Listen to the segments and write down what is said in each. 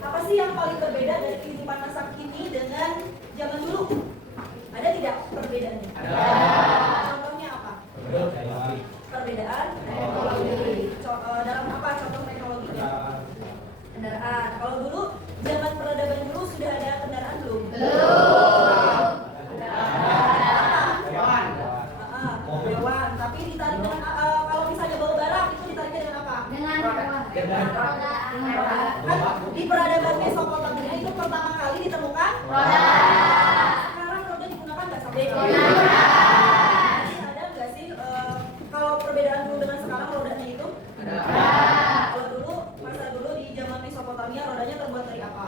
Apa sih yang paling berbeda dari kehidupan masa kini dengan zaman dulu? Ada tidak perbedaannya? Ada. Contohnya apa? Perbedaan teknologi. Dalam apa contoh teknologinya? Kendaraan. Kalau dulu zaman peradaban dulu sudah ada kendaraan belum? Belum. Hewan. Tapi ditarik dengan kalau misalnya bawa barang itu ditariknya dengan apa? Dengan roda. Di peradaban Mesopotamia itu pertama kali ditemukan roda. Sekarang roda digunakan nggak sampai? Ada nggak sih kalau perbedaan dulu dengan sekarang rodanya itu? Ada. Kalau dulu masa dulu di zaman Mesopotamia rodanya terbuat dari apa?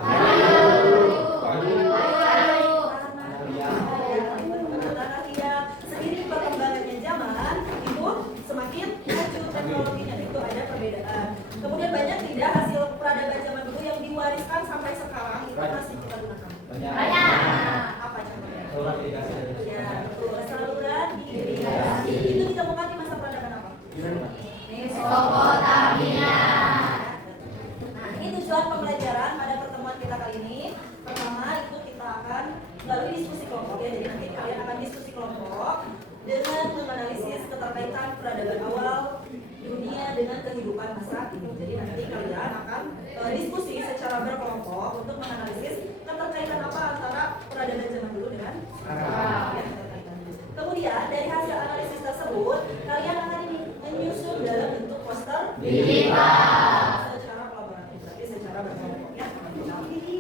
Seiring perkembangannya zaman itu semakin maju teknologinya, itu ada perbedaan. Kemudian banyak tidak hasil peradaban zaman dulu yang diwariskan sampai sekarang itu masih kita gunakan? Banyak. Apa contohnya? Saluran irigasi. Ya, betul. Saluran irigasi itu ditemukan di masa peradaban apa? Mesopotamia. Nah, ini tujuan pembelajaran pada pertemuan kita kali ini. Pertama itu kita akan melalui diskusi kelompok ya. Jadi nanti kalian akan diskusi kelompok dengan menganalisis keterkaitan peradaban awal dunia dengan kehidupan masa kini. Jadi nanti kalian akan diskusi secara berkelompok untuk menganalisis keterkaitan apa antara peradaban zaman dulu dengan sekarang. Ya, kemudian dari hasil analisis tersebut kalian akan menyusun dalam bentuk poster digital secara kolaboratif, berarti secara berkelompok ya,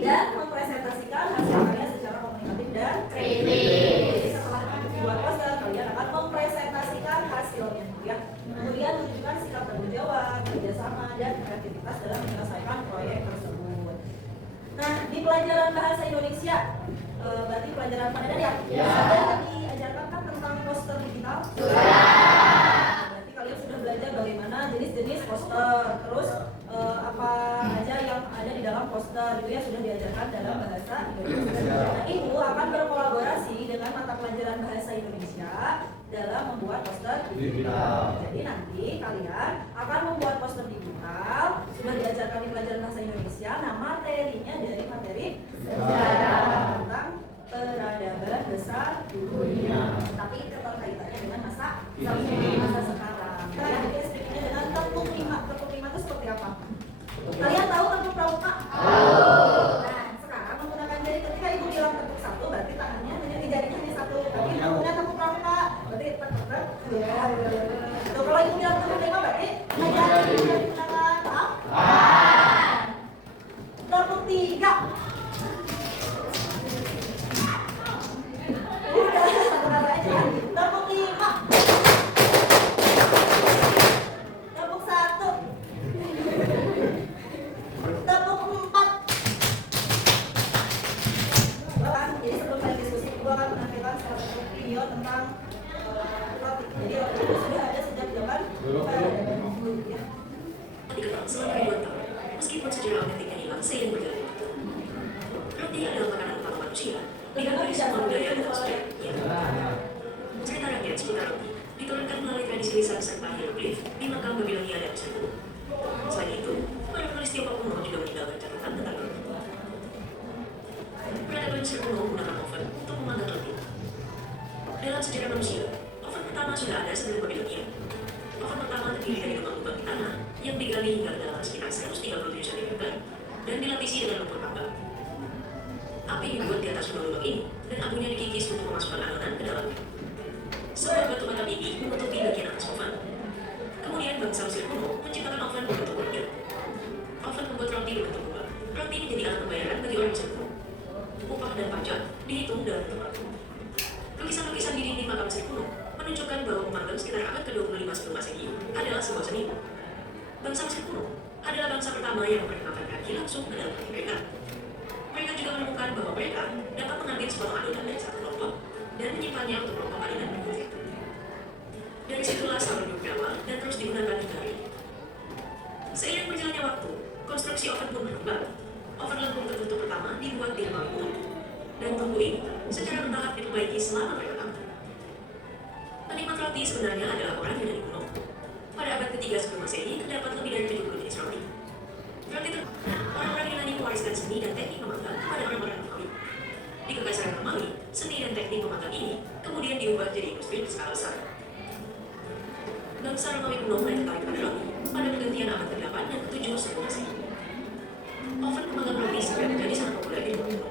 dan mempresentasikan hasil karya secara komunikatif dan kritis. Jadi setelah membuat poster kalian akan mempresentasikan hasilnya ya. Kemudian menunjukkan sikap tanggung jawab, kerjasama, dan kreativitas dalam menyelesaikan proyek tersebut. Nah, di pelajaran bahasa Indonesia, berarti pelajaran pada ya? Sudah diajarkan kan tentang poster digital? Sudah. Berarti kalian sudah belajar bagaimana jenis-jenis poster, terus apa aja yang ada di dalam poster, itu ya sudah diajarkan dalam bahasa Indonesia. Nah, ibu akan berkolaborasi dengan mata pelajaran bahasa Indonesia dalam membuat poster digital. Jadi nanti kalian akan membuat poster digital, sudah diajarkan di pelajaran bahasa Indonesia. Nah, materinya dari materi sejarah tentang peradaban besar dunia. Tapi keterkaitannya dengan masa sekarang. Kita bikin skripnya dengan tepuk lima. Tepuk lima itu seperti apa? Kalian tahu tepuk pramuka? Nah, sekarang menggunakan jari. Ketika ibu bilang tepuk satu, berarti tangannya hanya jarinya hanya satu. Tapi menggunakan tepuk pramuka, berarti tepuk. Ya. Kalau ibu bilang tepuk lima, berarti jari digunakan tepuk tiga. Udah, satu kali aja. Tepuk lima. Tepuk satu. Tepuk empat. Jadi sebelum saya diskusi, gue akan menampilkan salah satu video tentang topik. Jadi itu sudah ada sejak zaman dulu ya. Dikenal selama ribuan tahun, meskipun sejarah autentiknya hilang seiring berjalannya waktu. Roti adalah makanan utama manusia, diakui semua budaya dan aspek. Cerita rakyat seputar roti diturunkan melalui tradisi lisan serta hieroglif di makam Babilonia dan Mesir kuno. Selain itu, para penulis Tiongkok kuno juga meninggalkan catatan tentang roti. Peradaban Mesir kuno menggunakan oven untuk memanggang roti. Dalam sejarah manusia, oven pertama sudah ada sebelum Babilonia. Oven pertama terdiri dari lubang-lubang di tanah yang digali hingga kedalaman sekitar 137 cm dan dilapisi dengan lumpur tambang. Api dibuat di atas lubang-lubang ini dan abunya dikikis untuk memasukkan adonan ke dalamnya. Sebuah batu bata tinggi menutupi bagian atas oven. Kemudian bangsa Mesir kuno menciptakan oven berbentuk bulat. Oven membuat roti berbentuk bulat. Roti menjadi alat pembayaran bagi orang Mesir kuno. Upah dan pajak dihitung dalam bentuk roti. Lukisan-lukisan di dinding makam Mesir kuno menunjukkan bahwa pemanggang sekitar abad ke-25 sebelum Masehi adalah sebuah seniman. Bangsa Mesir kuno adalah bangsa pertama yang memperkenalkan kaki langsung ke dalam roti mereka. Mereka juga menemukan bahwa mereka dapat mengambil sepotong adonan dari satu kelompok dan menyimpannya untuk kelompok adonan berikutnya. Dari situlah sampai beberapa dan terus digunakan hingga hari ini. Seiring berjalannya waktu, Konstruksi oven pun berubah. Oven lengkung tertutup pertama dibuat di Romawi kuno, dan tungku ini secara bertahap diperbaiki selama berabad. Penikmat roti sebenarnya adalah orang Yunani kuno. Pada abad ketiga sebelum Masehi terdapat lebih dari 70 jenis roti. Orang-orang Yunani mewariskan seni dan teknik memanggang kepada orang-orang Romawi. Di Kekaisaran Romawi, seni dan teknik memanggang ini kemudian diubah jadi industri berskala besar. Bangsa Romawi kuno mulai tertarik pada roti pada pergantian abad ke-8 dan ke-7 sebelum Masehi. Oven pemanggang roti segera menjadi sangat populer di Roma kuno.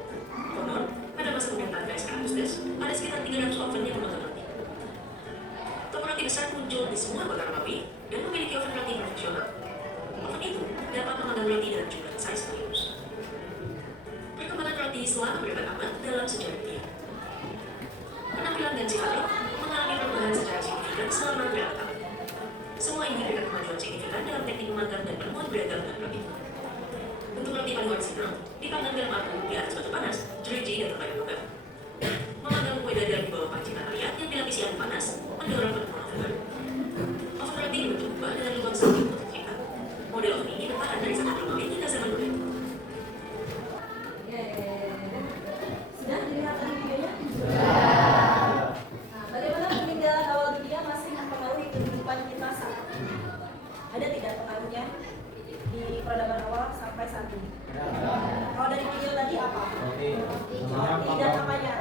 Konon, pada masa pemerintahan Kaisar Augustus, ada sekitar 300 oven yang memanggang roti. Toko roti besar muncul di semua kota Romawi dan memiliki oven roti profesional. Oven itu dapat memanggang roti dalam jumlah besar sekaligus. Perkembangan roti selama berabad-abad dalam sejarah dunia. Penampilan dan sifat roti mengalami perubahan secara signifikan selama berabad-abad. Semua ini memberikan kemajuan signifikan dalam teknik memanggang dan penemuan beragam bahan roti. Bentuk roti paling orisinal dipanggang dalam api di atas batu panas, jeruji dan terbayang logam. Memanggang kue dadar di bawah panci liat yang dilapisi air panas mendorong penemuan oven baru. Oven roti dibentuk kubah dengan lubang samping untuk tercipta. Model oven ini bertahan dari zaman Romawi hingga zaman modern. Sudah dilihat tadi videonya? Nah, bagaimana peninggalan awal dunia masih mempengaruhi kehidupan kita saat ini? Ada tidak pengaruhnya di peradaban awal sampai saat ini? Kalau dari video tadi apa? Tidak apanya?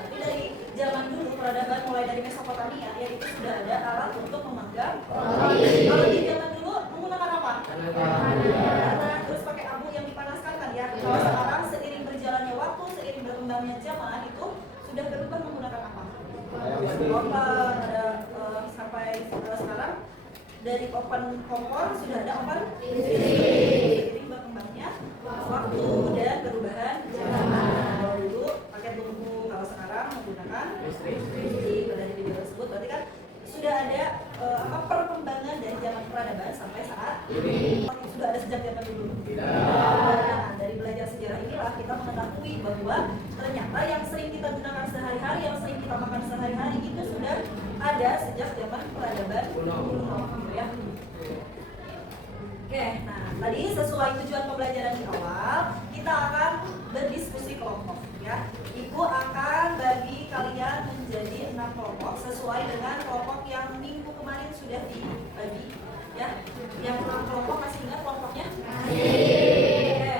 Tapi dari zaman dulu peradaban mulai dari Mesopotamia ya itu sudah ada alat untuk memanggang. Kalau di zaman dulu menggunakan apa? Karena terus pakai abu yang dipanaskan kan ya. Kalau sekarang seiring berjalannya waktu, seiring berkembangnya zaman itu sudah berubah menggunakan apa? Oven ada sampai sekarang dari oven kompor sudah ada oven seiring berkembangnya waktu dan perubahan zaman. Kalau dulu pakai tungku, kalau sekarang menggunakan listrik. Dari video tersebut berarti kan sudah ada perkembangan dari zaman peradaban sampai saat ini. Sudah ada sejak zaman dulu. Nah, dari belajar sejarah inilah kita mengetahui bahwa ternyata yang sering kita gunakan sehari-hari, yang sering kita makan sehari-hari itu sudah ada sejak zaman peradaban kuno ya. Oke, nah tadi sesuai tujuan pembelajaran di awal, kita akan berdiskusi kelompok ya. Ibu akan bagi kalian menjadi 6 kelompok sesuai dengan kelompok yang minggu kemarin sudah dibagi ya. Yang 6 kelompok masih ingat kelompoknya? Oke,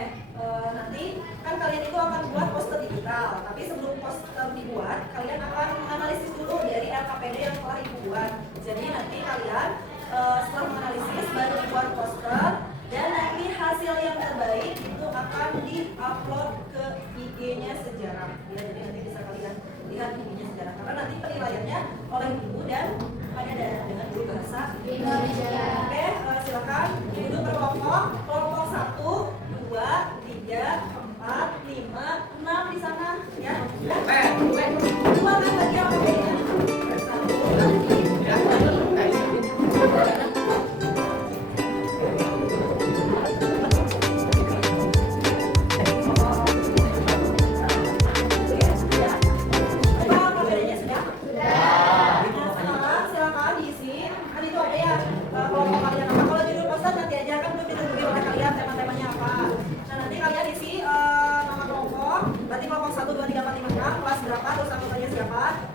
nanti kan kalian itu akan buat poster digital, tapi sebelum poster dibuat, kalian akan menganalisis dulu dari LKPD yang telah ibu buat. Jadi nanti kalian setelah menganalisis baru dibuat poster dan nanti hasil yang terbaik itu akan diupload ke IG-nya sejarah ya, jadi nanti bisa kalian lihat IG-nya sejarah karena nanti penilaiannya oleh ibu dan ada dengan guru bahasa Indonesia. Oke, silakan duduk berkelompok, kelompok 1, 2, 3, 4, 5, 6 di sana ya. Dua kan bagi LKPD-nya.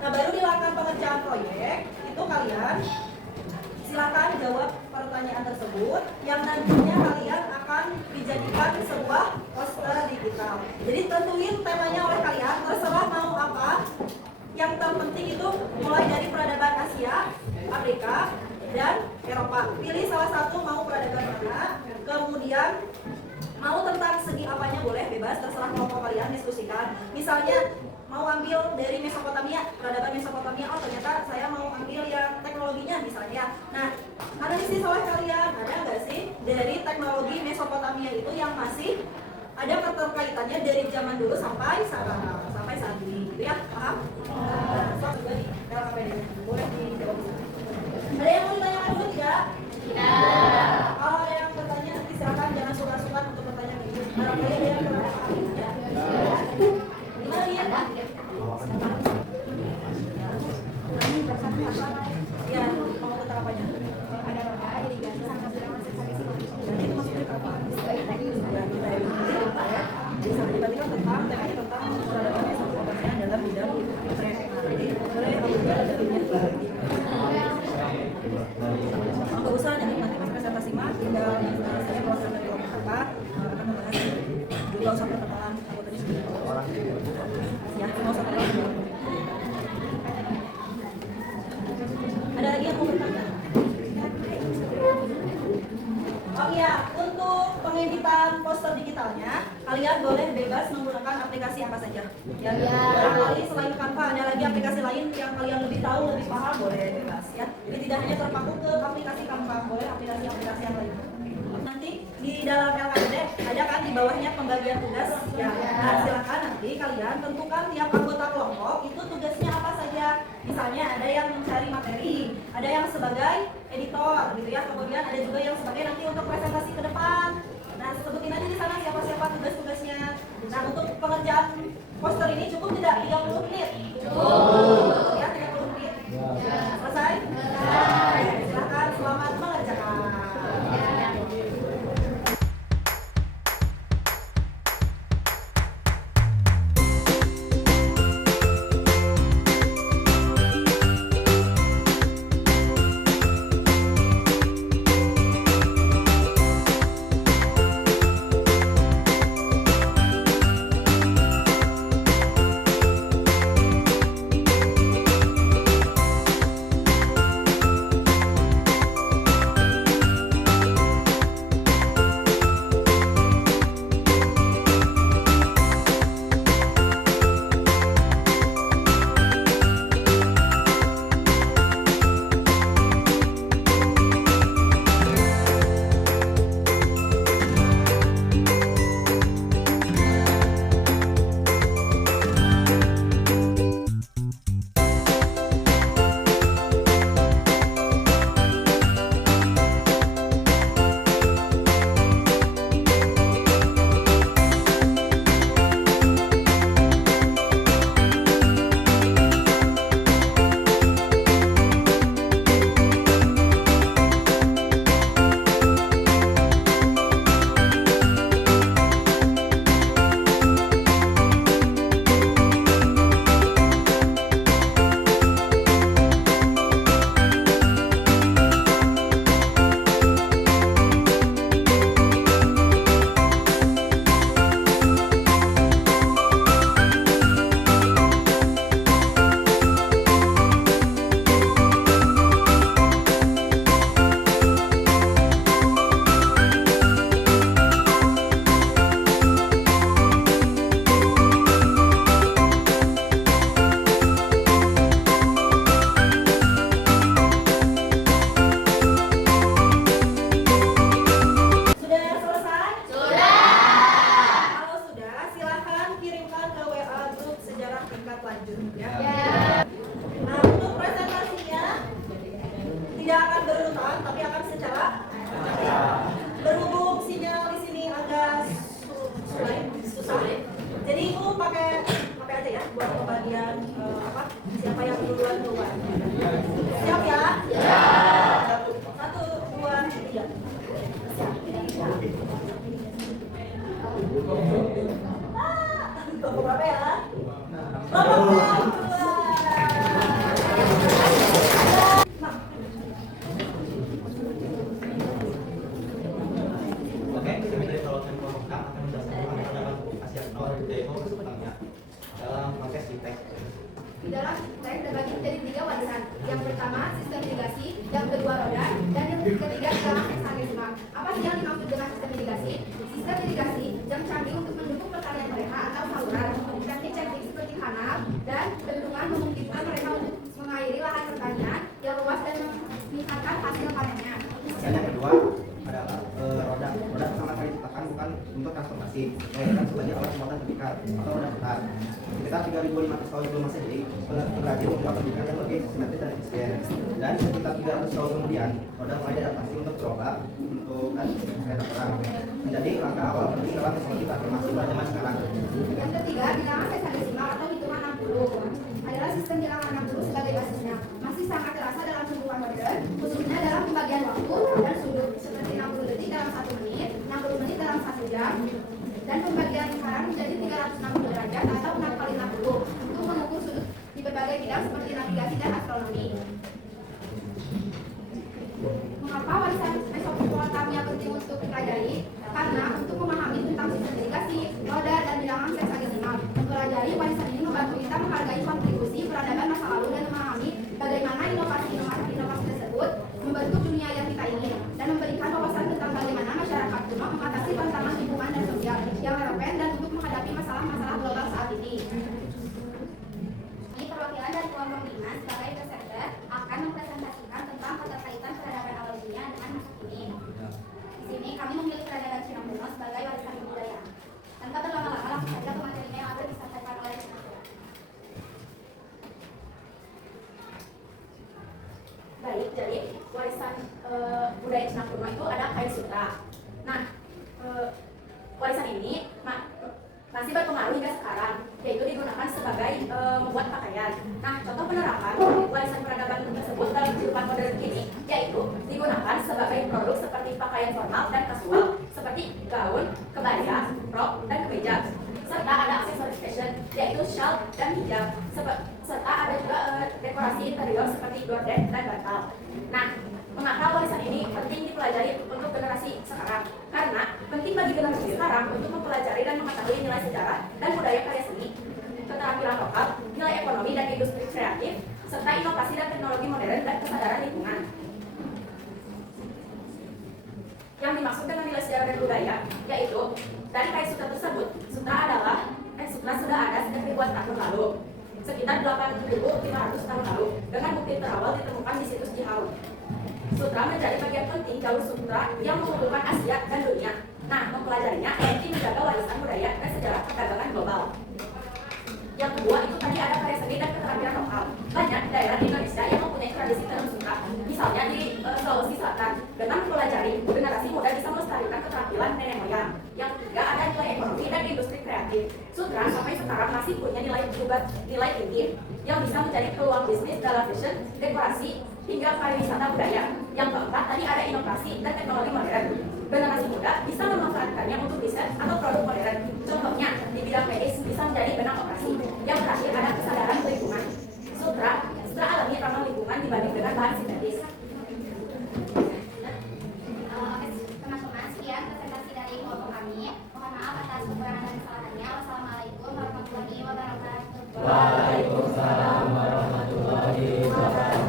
Nah baru dilakukan pengerjaan proyek itu kalian silakan jawab pertanyaan tersebut yang nantinya kalian akan dijadikan sebuah poster digital. Jadi tentuin temanya oleh kalian, terserah mau apa. Yang terpenting itu mulai dari peradaban Asia, Afrika, dan Eropa. Pilih salah satu mau peradaban mana, kemudian mau tentang segi apanya boleh bebas, terserah kelompok kalian diskusikan. Misalnya mau ambil dari Mesopotamia, peradaban Mesopotamia, oh ternyata saya mau ambil yang teknologinya misalnya. Nah, analisis oleh kalian, ada nggak sih dari teknologi Mesopotamia itu yang masih ada keterkaitannya dari zaman dulu sampai sekarang, sampai saat ini, gitu ya, paham? Nah, juga di LKPD, boleh dijawab. Ada yang mau ditanyakan dulu tidak? Tidak. Kalau ada yang bertanya, nanti silakan jangan suka-suka untuk bertanya gitu. Barangkali ada yang kurang paham, ya. Gimana ya? Ya, mau tentang apanya? Ada apa? Irigasi sama Nah, untuk pengeditan poster digitalnya, kalian boleh bebas menggunakan aplikasi apa saja. Ya, barangkali selain Canva ada lagi aplikasi lain yang kalian lebih tahu, lebih paham, boleh bebas ya. Jadi tidak hanya terpaku ke aplikasi Canva, boleh aplikasi-aplikasi yang lain. Nanti di dalam LKPD ada kan di bawahnya pembagian tugas ya. Nah, silakan nanti kalian tentukan tiap anggota kelompok itu tugasnya apa saja. Misalnya ada yang mencari materi, ada yang sebagai editor gitu ya. Kemudian ada juga yang sebagai nanti untuk presentasi ke depan. Nah, sebutin aja di sana siapa-siapa tugas-tugasnya. Nah, untuk pengerjaan poster ini cukup tidak 30 menit? Cukup. Ya, 30 menit. Selesai? Silakan selamat mengerjakan. Tidak akan berurutan, tapi akan secara berhubung sinyal di sini agak susah. Jadi itu pakai aja ya buat pembagian siapa yang duluan. Siap ya? Ya. 1, 2, 3. Kelompok berapa ya? Kelompok di dalam teks terbagi menjadi 3 warisan. Yang pertama sistem mitigasi, yang kedua roda, dan yang ketiga dalam hexadesimal. Apa sih yang dimaksud dengan sistem mitigasi? Sistem mitigasi jam canggih untuk mendukung pertanian mereka atau saluran, teknik canggih seperti kanal dan bendungan memungkinkan mereka untuk mengairi lahan pertanian yang luas dan meningkatkan hasil panennya. Dan yang kedua adalah roda. Roda pertama kali diciptakan bukan untuk transportasi, melainkan sebagai alat pembuatan tembikar atau roda putar. Sekitar 3.500 tahun sebelum Masehi, pengrajin membuat tembikar yang lebih simetris dan efisien. Dan sekitar 300 tahun kemudian, roda mulai diadaptasi untuk gerobak, untuk kereta perang. Menjadi langkah awal penting dalam teknologi transformasi pada zaman sekarang. Yang ketiga, bilangan hexadesimal atau hitungan 60 adalah sistem bilangan 60 sebagai basisnya. Masih sangat terasa dalam kehidupan modern, khususnya dalam pembagian waktu dan sudut, seperti 60 detik dalam 1 menit, 60 menit dalam 1 jam, dan pembagian sekarang menjadi 360 derajat atau 6 kali 60 untuk mengukur sudut di berbagai bidang seperti navigasi dan astronomi. Mengapa warisan Mesopotamia penting untuk dipelajari? Karena untuk memahami tentang sistem navigasi, roda, dan bilangan hexadesimal, mempelajari warisan ini membantu kita menghargai kontribusi peradaban masa lalu dan memahami bagaimana inovasi tersebut membentuk dunia yang kita ingin dan memberikan wawasan tentang bagaimana masyarakat yang relevan dan untuk menghadapi masalah-masalah global saat ini. Ini perwakilan dari kelompok 5 sebagai presenter akan mempresentasikan tentang keterkaitan peradaban awal dunia dengan masa kini. Di sini kami memilih peradaban Cina kuno sebagai warisan budaya. Tanpa berlama-lama langsung saja ke materinya yang akan disampaikan oleh Cina kuno. Baik, jadi warisan budaya Cina kuno itu ada Kain Sutra. Nah, warisan ini masih berpengaruh hingga sekarang, yaitu digunakan sebagai membuat pakaian. Nah, contoh penerapan warisan peradaban tersebut dalam kehidupan modern ini, yaitu digunakan sebagai produk seperti pakaian formal dan kasual, seperti gaun, kebaya, rok, dan kemeja. Serta ada aksesoris fashion, yaitu shawl dan hijab. Serta ada juga dekorasi interior seperti gorden dan bantal. Nah, mengapa warisan ini penting dipelajari untuk generasi sekarang? Karena penting bagi generasi sekarang untuk mempelajari dan mengetahui nilai sejarah dan budaya karya seni, keterampilan lokal, nilai ekonomi dan industri kreatif, serta inovasi dan teknologi modern dan kesadaran lingkungan. Yang dimaksud dengan nilai sejarah dan budaya, yaitu dari Kain Sutra tersebut, sutra sudah ada sejak ribuan tahun lalu, sekitar 8.500 tahun lalu, dengan bukti terawal ditemukan di situs Jihau. Sutra menjadi bagian penting jalur sutra yang menghubungkan Asia dan dunia. Nah, mempelajarinya penting menjaga warisan budaya dan sejarah perdagangan global. Yang kedua itu tadi ada karya seni dan keterampilan lokal. Banyak daerah di Indonesia yang mempunyai tradisi tenun sutra. Misalnya di Sulawesi Selatan, dengan mempelajari, generasi muda bisa melestarikan keterampilan nenek moyang. Yang ketiga ada nilai ekonomi dan industri kreatif. Sutra sampai sekarang masih punya nilai tinggi yang bisa menjadi peluang bisnis dalam fashion, dekorasi, hingga pariwisata budaya. Yang keempat tadi ada inovasi dan teknologi modern. Generasi muda bisa memanfaatkannya untuk riset atau produk modern. Contohnya di bidang medis bisa menjadi benang operasi. Yang terakhir ada kesadaran lingkungan. Sutra alami ramah lingkungan dibanding dengan bahan sintetis. Teman-teman, sekian presentasi dari kelompok kami. Mohon maaf atas kekurangan dan kesalahannya. Wassalamualaikum warahmatullahi wabarakatuh. Waalaikumsalam warahmatullahi wabarakatuh.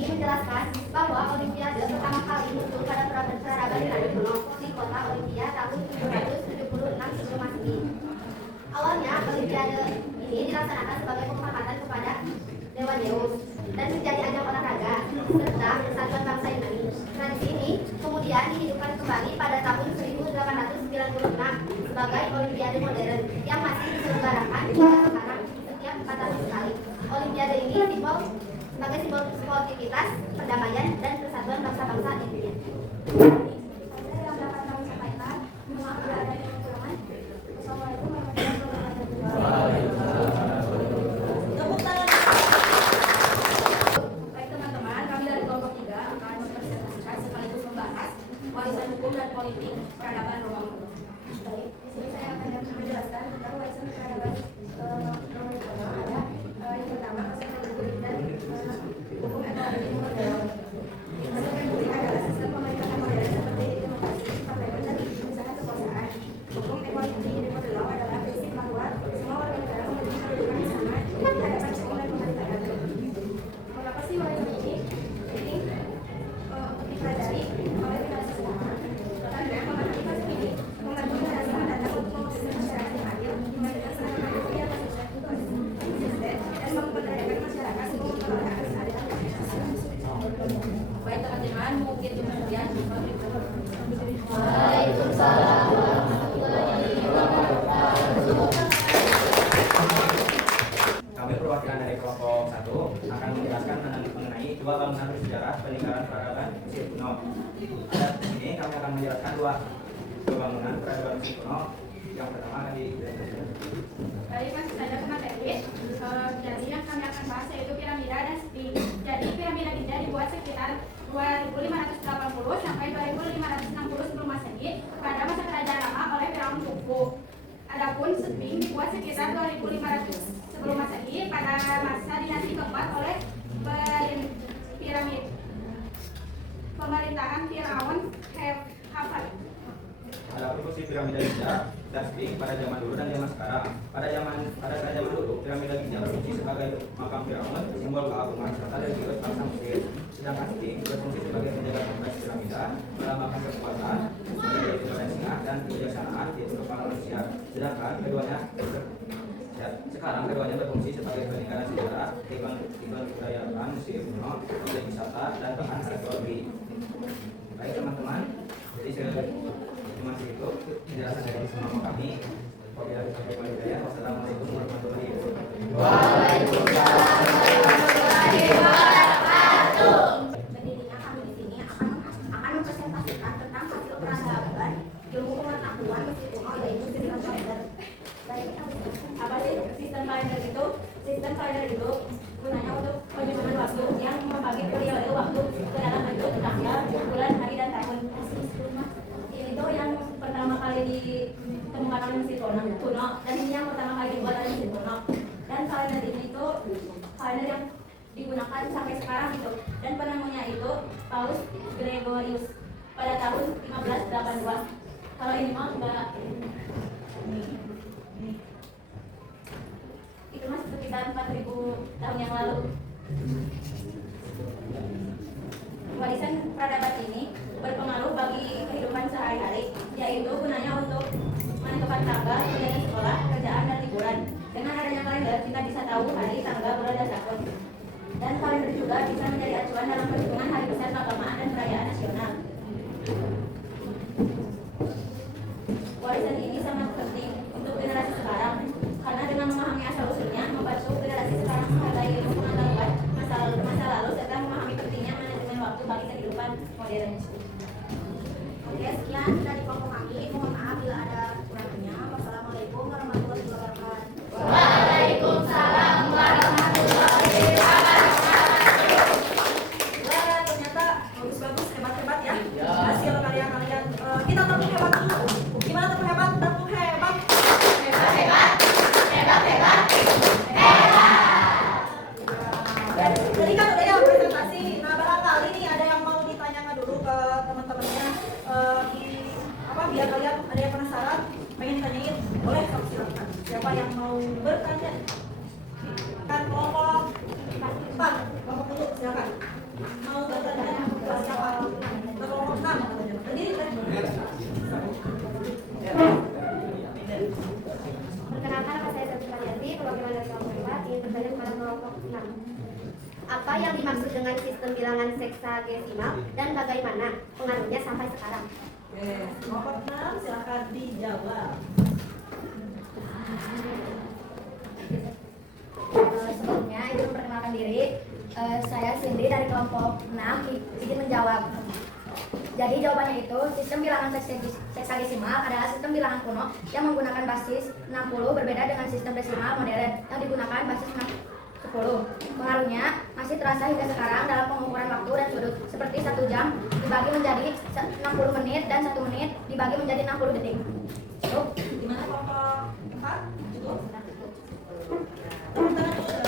Menjelaskan bahwa Olimpiade pertama kali muncul pada peradaban Yunani kuno di kota Olimpia tahun 776 sebelum Masehi. Awalnya Olimpiade ini dilaksanakan sebagai penghormatan kepada Dewa Zeus dan menjadi ajang olahraga serta persatuan bangsa Yunani. Tradisi ini kemudian dihidupkan kembali pada tahun 1896 sebagai Olimpiade modern yang masih diselenggarakan hingga sekarang setiap 4 tahun sekali. Olimpiade ini sebagai simbol sportivitas, perdamaian, dan persatuan bangsa-bangsa di dunia. Saya yang dapat kami sampaikan, maaf bila ada yang kekurangan. Wassalamualaikum warahmatullahi wabarakatuh. Tepuk tangan. Baik teman-teman, kami dari kelompok 3 akan mempresentasikan sekaligus membahas warisan hukum dan politik peradaban Roma kuno. Baik, di sini saya akan menjelaskan tentang warisan peradaban Roma kuno. Ada yang pertama, konsep hukum dan hukum ekonomi modern. Konsep hukum adalah sistem pemerintahan modern seperti demokrasi, parlemen, dan pemisahan kekuasaan. Hukum ekonomi modern adalah prinsip bahwa semua warga negara memiliki kedudukan yang sama di hadapan hukum dan pemerintahan. Mengapa sih warisan ini penting untuk dipelajari oleh generasi sekarang? Karena memahami konsep ini membantu generasi mendatang untuk mewujudkan masyarakat yang adil, memberikan serangan manusia yang konsisten, dan memperdayakan masyarakat untuk memperoleh akses keadilan. Baik teman-teman, mungkin kemudian Waalaikumsalam warahmatullahi wabarakatuh. Kami perwakilan dari kelompok 1 akan menjelaskan mengenai dua bangunan bersejarah peninggalan peradaban Mesir kuno. Di sini kami akan menjelaskan dua bangunan peradaban Mesir kuno. Yang pertama akan dijelaskan. Baik, masih saja ke materi. Jadi yang kami akan bahas yaitu piramida dan Sphinx. Jadi piramida Giza dibuat sekitar 2580 sampai 2560 sebelum Masehi pada masa kerajaan lama oleh Firaun Khufu. Adapun Sphinx dibuat sekitar 2500 sebelum Masehi pada masa dinasti keempat oleh pemerintahan Firaun Khafre. Adapun fungsi piramida Giza dan Sphinx pada zaman dulu dan zaman sekarang. Pada zaman dulu, piramida Giza berfungsi sebagai makam Firaun, simbol keagungan serta religius bangsa Mesir. Sedangkan Sphinx berfungsi sebagai penjaga kompleks piramida, melambangkan kekuatan, kebijaksanaan dan kebijaksanaan untuk para manusia. Sekarang keduanya berfungsi sebagai peninggalan sejarah, ikon kebudayaan Mesir kuno, objek wisata dan bahan arkeologi. Baik teman-teman, jadi cuma segitu penjelasan dari semua kami. Wassalamualaikum warahmatullahi wabarakatuh. Waalaikumsalam warahmatullahi wabarakatuh. Berdirinya kami di sini akan mempresentasikan tentang hasil peradaban ilmu pengetahuan Mesir kuno yaitu sistem kalender. Baik, Apa sih sistem kalender itu? Sistem kalender itu gunanya untuk penyusunan waktu yang membagi periode waktu ke dalam bentuk tanggal, bulan, hari, dan tahun. Itu yang pertama kali ditemukan oleh Mesir kuno, dan ini yang pertama kali dibuat oleh Mesir kuno. Dan kalender ini itu kalender yang digunakan sampai sekarang itu. Dan penemunya itu Paus Gregorius pada tahun 1582. Kalau ini mah enggak itu mas sekitar 4.000 tahun yang lalu. Warisan peradaban ini berpengaruh bagi kehidupan sehari-hari, yaitu gunanya untuk menentukan tanggal, kegiatan sekolah, kerjaan, dan liburan. Dengan adanya kalender, kita bisa tahu hari, tanggal, bulan, dan tahun. Dan kalender juga bisa menjadi acuan dalam perhitungan hari besar keagamaan dan perayaan nasional. Warisan ini sangat penting untuk generasi sekarang, karena dengan memahami asal-usulnya, membantu generasi sekarang menghargai ilmu pengetahuan masa lalu serta memahami pentingnya manajemen waktu bagi kehidupan modern. oke, sekian dari kelompok kami. Mohon maaf bila ada kurangnya. Wassalamualaikum warahmatullahi wabarakatuh. Waalaikumsalam warahmatullahi wabarakatuh. Wah, ternyata bagus-bagus, hebat-hebat ya hasil karya-kalian. Kita tepuk hebat dulu. Gimana tepuk hebat? Tepuk hebat. Hebat, hebat, hebat, Tadi kan udah ya presentasi. Nah, barangkali nih ada yang mau ditanyakan dulu ke teman-temannya. Biar kalian ada yang penasaran, pengen ditanyain, boleh sok silakan. Siapa yang mau bertanya? Kan kelompok 4, kelompok dulu silakan. Mau bertanya ke siapa? Ke kelompok 6. Berdiri kan? Perkenalkan, nama saya Siti Marianti, perwakilan dari kelompok 4, ingin bertanya kepada kelompok 6. Apa yang dimaksud dengan sistem bilangan seksagesimal dan bagaimana pengaruhnya sampai sekarang? Oke, kelompok 6 silakan dijawab. Sebelumnya itu memperkenalkan diri, saya Cindy dari kelompok 6 izin menjawab. Jadi jawabannya itu sistem bilangan seksagesimal adalah sistem bilangan kuno yang menggunakan basis 60 berbeda dengan sistem desimal modern yang digunakan basis 10. Pengaruhnya masih terasa hingga sekarang dalam pengukuran waktu dan sudut, seperti 1 jam dibagi menjadi 60 menit dan 1 menit dibagi menjadi 60 detik. Cukup. Gimana kelompok 4? Cukup? Tepuk tangan dulu.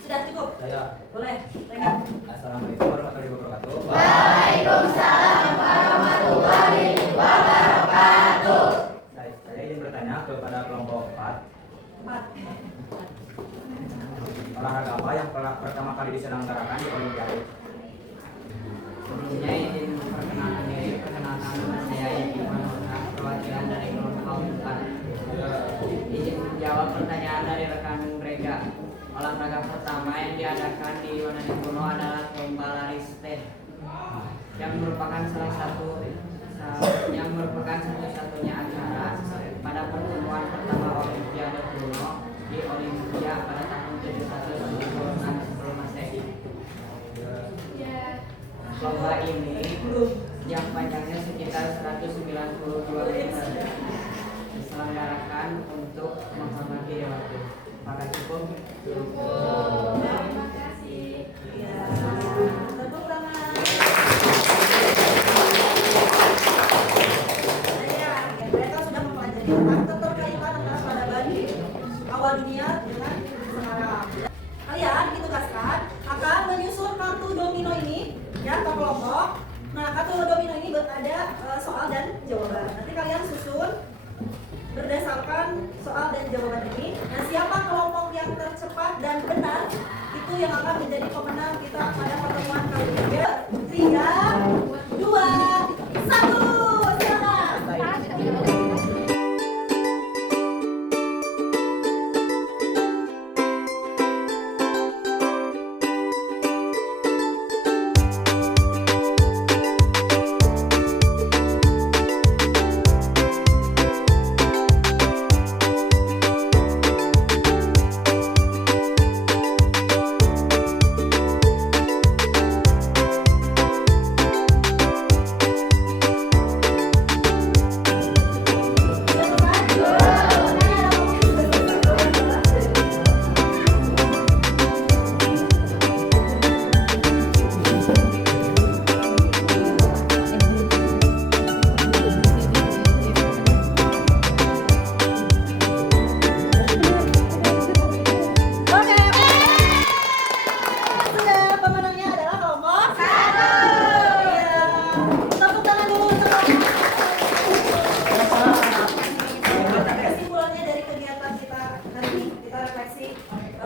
Sudah cukup? Saya. Boleh, Rengat. Assalamualaikum warahmatullahi wabarakatuh. Waalaikumsalam warahmatullahi wabarakatuh. Saya ingin bertanya kepada kelompok 4. 4. Olahraga apa yang pertama kali diselenggarakan di Olimpiade? Sebelumnya izin memperkenalkan diri, perkenalkan nama saya Yeki Manona, perwakilan dari kelompok 4. Izin menjawab pertanyaan dari rekan mereka. Olahraga pertama yang diadakan di Yunani kuno adalah lomba lari step, yang merupakan satu-satunya acara pada pertemuan pertama Olimpiade kuno di Olimpia pada tahun 796 sebelum Masehi. Lomba ini yang panjangnya sekitar 192 meter diselenggarakan untuk menghormati Dewata. Maka cukup. Terima kasih. Ya. Tepuk tangan. Mereka sudah mempelajari tentang keterkaitan antara peradaban awal dunia dengan sekarang. Kalian ditugaskan akan menyusun kartu domino ini ya ke kelompok. Nah, kartu ada soal dan jawaban. Nanti kalian susun berdasarkan soal dan jawaban ini. Nah, siapa kelompok yang tercepat dan benar itu yang akan menjadi pemenang kita pada pertemuan kali ini. 3, 2, 1, silakan.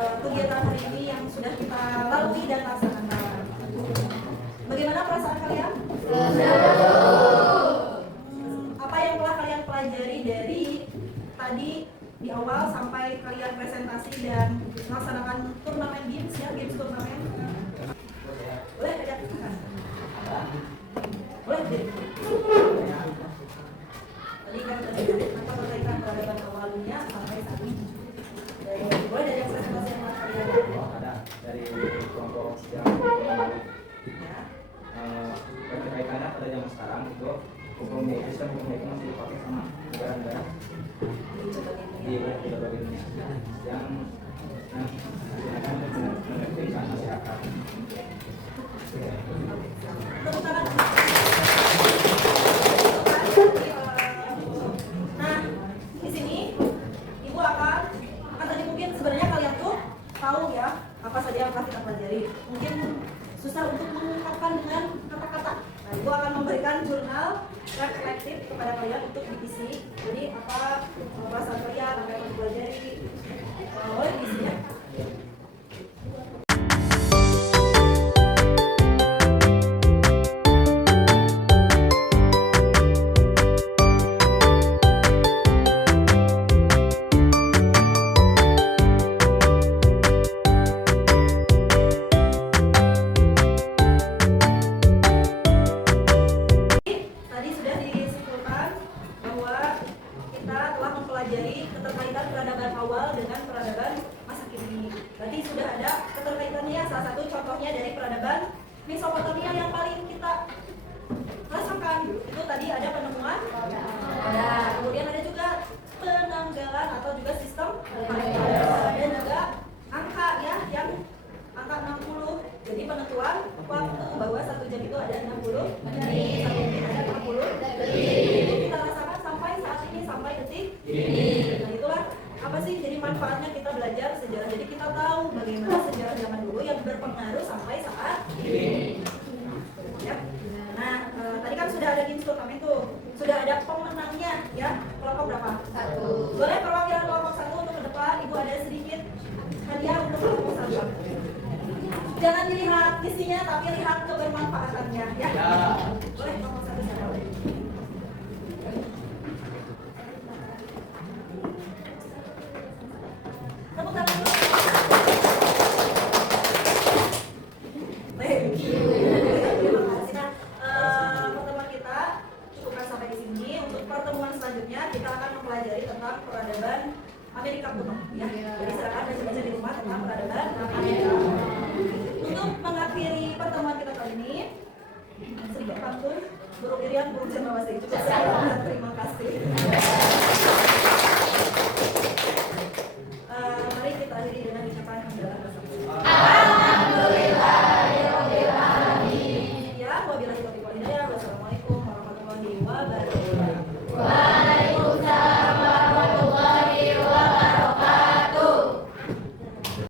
Kegiatan hari ini yang sudah kita lalui dan laksanakan. Bagaimana perasaan kalian? Apa yang telah kalian pelajari dari tadi di awal sampai kalian presentasi dan melaksanakan turnamen games ya, games turnamen? Boleh ajak silakan. Boleh deh. Tadi kan tentang berkaitan peradaban awalnya sampai saat ini. Boleh dari presentasi yang kalian ada dari kelompok yang ya. berkaitannya pada zaman sekarang itu hukum sistem hukum itu masih dipakai sama negara-negara di berbagai dunia yang digunakan untuk menertibkan masyarakat. Tepuk tangan. Nah, di sini Ibu akan tadi mungkin sebenarnya kalian tuh tahu ya apa saja yang telah kita pelajari. Mungkin susah untuk mengungkapkan dengan kata-kata. Nah, Ibu akan memberikan jurnal reflektif kepada kalian untuk diisi. Jadi apa perasaan kalian, apa yang dipelajari, boleh diisi ya. Mempelajari keterkaitan peradaban awal dengan peradaban masa kini. Berarti sudah ada keterkaitannya. Salah satu contohnya dari peradaban Mesopotamia yang paling kita rasakan itu tadi ada penemuan. Nah, kemudian ada juga penanggalan atau juga sistem dan juga angka ya yang angka 60. Jadi penentuan waktu bahwa 1 jam itu ada 60 menit, 1 menit ada 60 detik. Itu kita rasakan sampai saat ini, sampai detik ini. Nah, itulah apa sih jadi manfaatnya kita belajar sejarah. Jadi kita tahu bagaimana sejarah zaman dulu yang berpengaruh sampai saat ini. Ya. Nah, tadi kan sudah ada games turnamen tuh. Sudah ada pemenangnya ya. Kelompok berapa? 1. Boleh perwakilan kelompok 1 untuk ke depan. Ibu ada sedikit hadiah untuk kelompok 1. Jangan dilihat isinya tapi lihat kebermanfaatannya ya. Boleh kelompok 1 siapa? Tepuk tangan dulu. Thank you. Terima kasih. Nah, pertemuan kita cukupkan sampai di sini. Untuk pertemuan selanjutnya kita akan mempelajari tentang peradaban Amerika kuno ya. Jadi silakan baca-baca di rumah tentang peradaban Amerika kuno. Untuk mengakhiri pertemuan kita kali ini, sedikit pantun, Guru Irian, Guru Cendrawasih. Terima kasih.